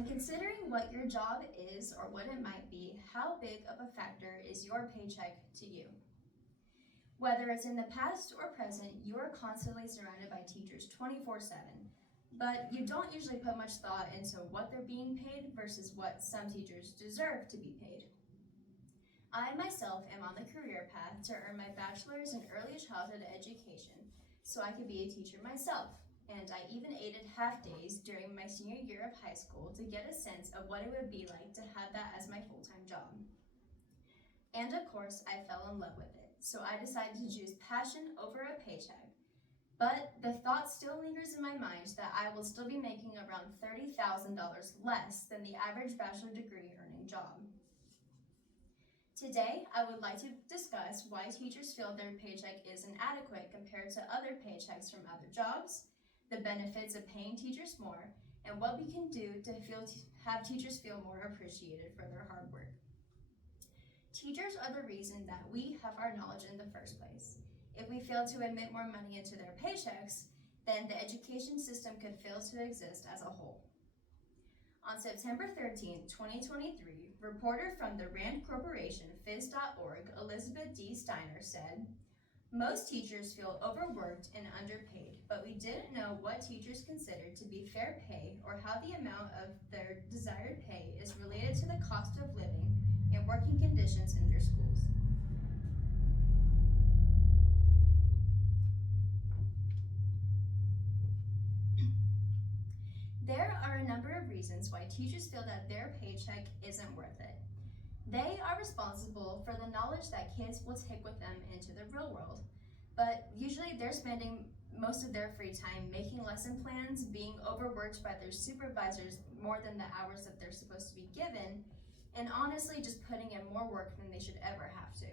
When considering what your job is or what it might be, how big of a factor is your paycheck to you? Whether it's in the past or present, you are constantly surrounded by teachers 24/7, but you don't usually put much thought into what they're being paid versus what some teachers deserve to be paid. I myself am on the career path to earn my bachelor's in early childhood education so I could be a teacher myself, and I even aided half days during my senior year of high school to get a sense of what it would be like to have that as my full-time job. And of course, I fell in love with it, so I decided to choose passion over a paycheck. But the thought still lingers in my mind that I will still be making around $30,000 less than the average bachelor degree earning job. Today, I would like to discuss why teachers feel their paycheck is inadequate compared to other paychecks from other jobs, the benefits of paying teachers more, and what we can do to have teachers feel more appreciated for their hard work. Teachers are the reason that we have our knowledge in the first place. If we fail to admit more money into their paychecks, then the education system could fail to exist as a whole. On September 13, 2023, reporter from the Rand Corporation, phys.org, Elizabeth D. Steiner said, "Most teachers feel overworked and underpaid, but we didn't know what teachers considered to be fair pay or how the amount of their desired pay is related to the cost of living and working conditions in their schools." There are a number of reasons why teachers feel that their paycheck isn't worth it. They are responsible for the knowledge that kids will take with them into the real world, but usually they're spending most of their free time making lesson plans, being overworked by their supervisors more than the hours that they're supposed to be given, and honestly just putting in more work than they should ever have to.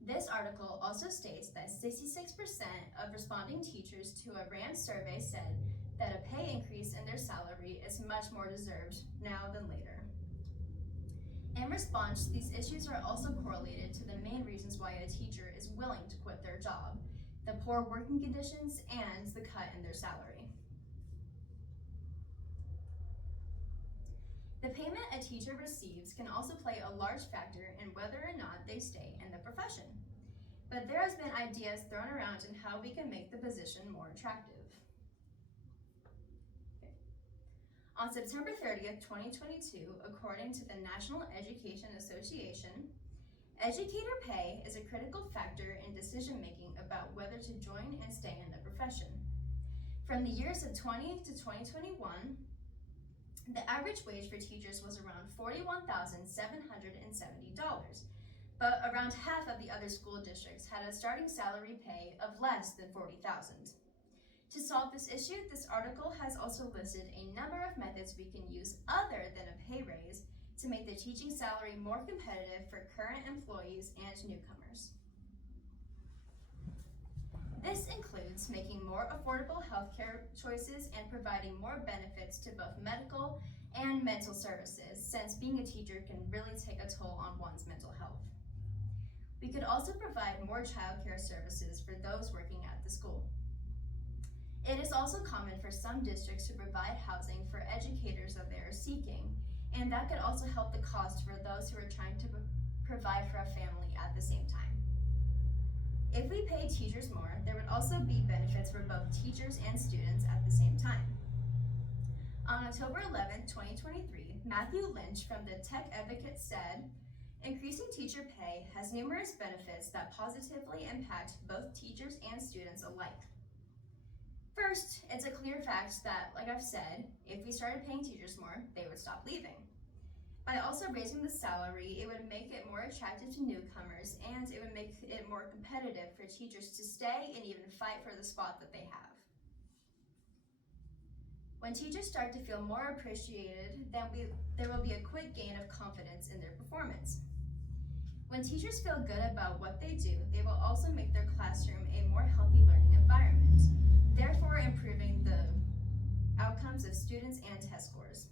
This article also states that 66% of responding teachers to a RAND survey said that a pay increase in their salary is much more deserved now than later. In response, these issues are also correlated to the main reasons why a teacher is willing to quit their job: the poor working conditions and the cut in their salary. The payment a teacher receives can also play a large factor in whether or not they stay in the profession. But there has been ideas thrown around in how we can make the position more attractive. On September 30th, 2022, according to the National Education Association, educator pay is a critical factor in decision-making about whether to join and stay in the profession. From the years of 20 to 2021, the average wage for teachers was around $41,770, but around half of the other school districts had a starting salary pay of less than $40,000. To solve this issue, this article has also listed a number of methods we can use other than a pay raise to make the teaching salary more competitive for current employees and newcomers. This includes making more affordable healthcare choices and providing more benefits to both medical and mental services, since being a teacher can really take a toll on one's mental health. We could also provide more childcare services for those working at the school. It is also common for some districts to provide housing for educators that they are seeking, and that could also help the cost for those who are trying to provide for a family at the same time. If we pay teachers more, there would also be benefits for both teachers and students at the same time. On October 11, 2023, Matthew Lynch from the Tech Advocate said, "Increasing teacher pay has numerous benefits that positively impact both teachers and students alike. First, it's a clear fact that, like I've said, if we started paying teachers more, they would stop leaving. By also raising the salary, it would make it more attractive to newcomers, and it would make it more competitive for teachers to stay and even fight for the spot that they have. When teachers start to feel more appreciated, then there will be a quick gain of confidence in their performance. When teachers feel good about what they do, they will also make their classroom a more healthy learning environment, therefore improving the outcomes of students and test scores.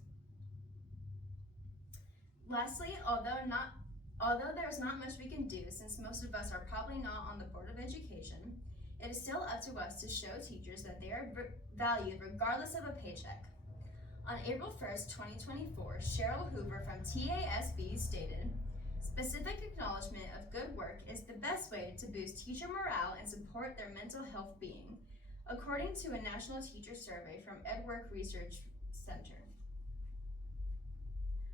Lastly, although there's not much we can do, since most of us are probably not on the Board of Education, it is still up to us to show teachers that they are valued regardless of a paycheck. On April 1st, 2024, Cheryl Hoover from TASB stated, "Specific acknowledgement of good work is the best way to boost teacher morale and support their mental health being," according to a national teacher survey from EdWork Research Center.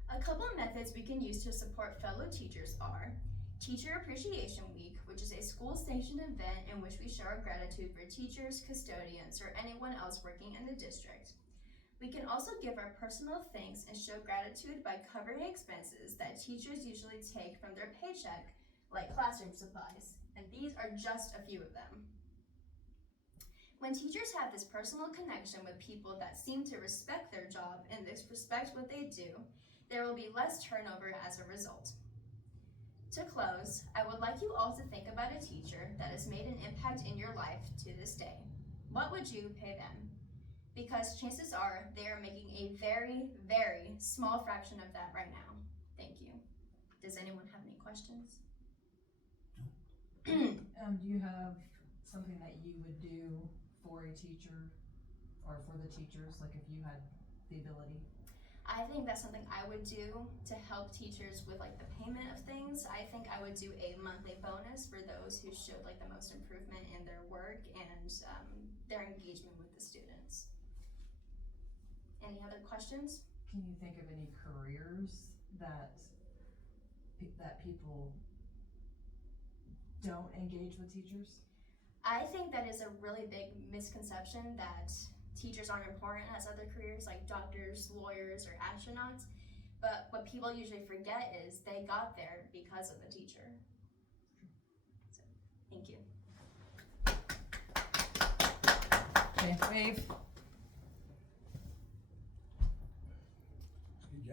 A couple of methods we can use to support fellow teachers are Teacher Appreciation Week, which is a school-sanctioned event in which we show our gratitude for teachers, custodians, or anyone else working in the district. We can also give our personal thanks and show gratitude by covering expenses that teachers usually take from their paycheck, like classroom supplies, and these are just a few of them. When teachers have this personal connection with people that seem to respect their job and respect what they do, there will be less turnover as a result. To close, I would like you all to think about a teacher that has made an impact in your life to this day. What would you pay them? Because chances are they are making a very, very small fraction of that right now. Thank you. Does anyone have any questions? Do you have something that you would do for a teacher or for the teachers, like if you had the ability? I think that's something I would do to help teachers with like the payment of things. I think I would do a monthly bonus for those who showed like the most improvement in their work and their engagement with the students. Any other questions? Can you think of any careers that people don't engage with teachers? I think that is a really big misconception that teachers aren't important as other careers like doctors, lawyers, or astronauts. But what people usually forget is they got there because of the teacher. So, thank you. Okay, wave.